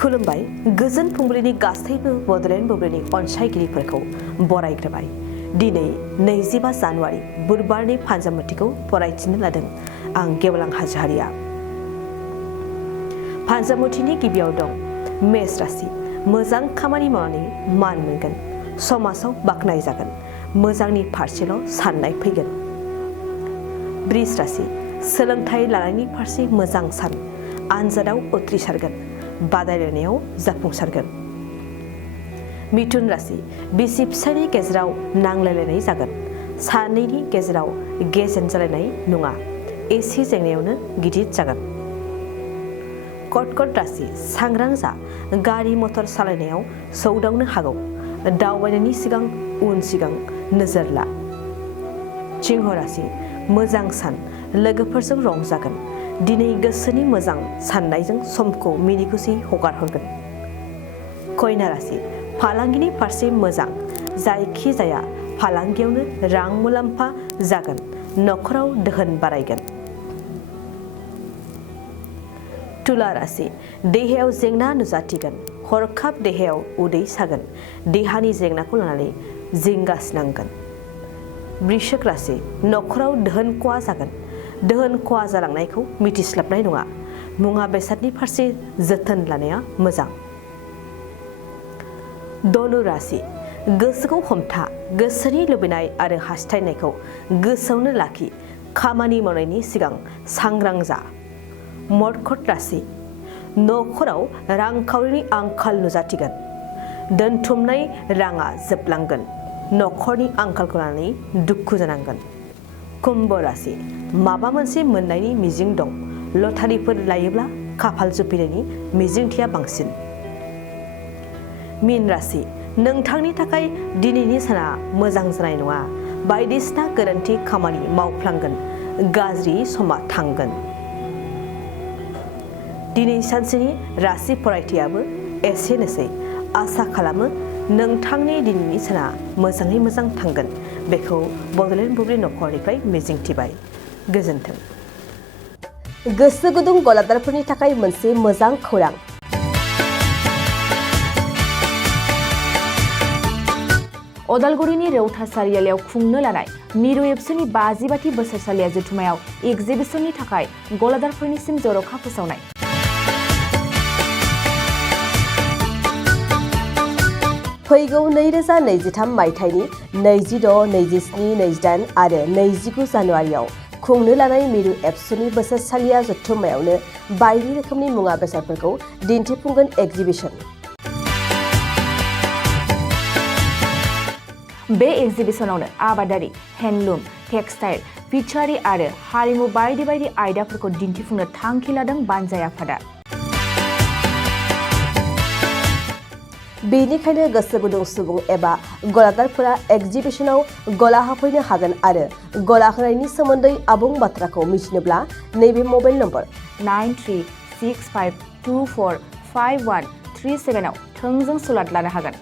खुलुमबाय गोजोन फुंबिलिनि गासैबो बडलेण्ड बुब्लिनि अनसायगिरिफोरखौ बरायग्रोबाय। दिनै 25 जानुवारि बुधबारनि फान्जामुथिखौ फरायथिनो लादों आं गेवलां हाजोहारिया। फान्जामुथिनि गिबियाव दं मेष राशि। मोजां खामानि मावनानै मान मोनगोन, समाजाव बाख्नाय जागोन, मोजांनि फारसेल' साननाय फैगोन। बृष राशि। सोलोंथाइ लानायनि फारसे मोजां सान, आनजादाव उथ्रिसारगोन, बादायलायनायाव जाफुंसारगोन। मिथुन राशि। बिसि फिसायनि गेजेराव नांलायलायनाय जागोन, सानैनि गेजेराव गेजेन जालायनाय नङा, एसे जेंनायावनो गिदिर जागोन। कर्कट राशि। सांग्रां जा, गारि मटर सालायनायाव सौदावनो हागौ, दावबायनायनि सिगां उन सिगां नोजोर ला। सिंह राशि। मोजां सान, लोगोफोरजों रंजागोन, दिनै गोसोनि मोजां साननायजों समखौ मिनिखुसि हगार हरगोन। कन्या राशि। फालांगिनि फारसे मोजां, जायखि जाया फालांगियावनो रां मुलाम्फा जागोन, नखराव दोहोन बारायगोन। तुला राशि। देहायाव जेंना नुजाथिगोन, हरखाब देहायाव उदै सागोन, देहानि जेंनाखौ लानानै जिंगासिनांगोन। वृश्चिक राशि। नखराव दोहोन खहा जागोन, दोहोन खहा जालांनायखौ मिथिस्लाबनाय नङा, मुवा बेसादनि फारसे जोथोन लानाया मोजां। धनु राशि। गोसोखौ हमथा, गोसोनि लुबैनाय आरो हास्थायनायखौ गोसोआवनो लाखि, खामानि मावनायनि सिगां सांग्रां जा। मर्कट राशि। नखराव रांखावरिनि आंखाल नुजाथिगोन, दोनथुमनाय राङा जोबलांगोन, नखरनि आंखालखौ लानानै दुखु जानांगोन। कुम्भ राशि। माबा मोनसे मोननायनि मिजिं दं, लटारिफोर लायोब्ला खाफाल जुफिनायनि मिजिंथिया बांसिन। मीन राशि। नोंथांनि थाखाय दिनैनि साना मोजां जानाय नङा, बायदिसिना गोरोन्थि खामानि मावफ्लांगोन, गाज्रि समा थांगोन। दिनै सानसेनि राशि फरायथियाबो एसेनोसै। आसा खालामो नोंथांनि दिनैनि साना मोजाङै मोजां थांगोन, बेखौ बडलेण्ड बुब्लि नखरनिफ्राय मिजिंथिबाय। गोजोन्थों। गोसो गुदुं गलादारफोरनि थाखाय मोनसे मोजां खौरां। अदालगुरिनि रौता सारियालियाव खुंनो लानाय मिरु एबसुनि 50 बोसोरसालिया जथुमायाव एक्जिबिसननि थाखाय गलादारफोरनिसिम जर'खा फोसावनाय। फैगौ 2023 मायथाइनि 26, 27, 28 आरो 29 जानुवारियाव खुंनो लानाय मिरु एबसुनि बोसोरसालिया जथुम्मायावनो बायदि रोखोमनि मुवा बेसादफोरखौ दिन्थिफुंगोन एक्जिबिसन। बे एक्जिबिसनावनो आबादारि, हेन्डलुम, टेक्सटाइल, फिचारि आरो हारिमु बायदि बायदि आयदाफोरखौ दिन्थिफुंनो थांखि लादों बानजाय आफादा। बेनिखायनो गोसो गुदुं सुबुं एबा गलादारफोरा एक्जिबिसनाव गला होफैनो हागोन आरो गला होनायनि सोमोन्दै आबुं बाथ्राखौ मिथिनोब्ला नैबे मबाइल नम्बर 9365245137 आव थोंजों सुलाद लानो हागोन।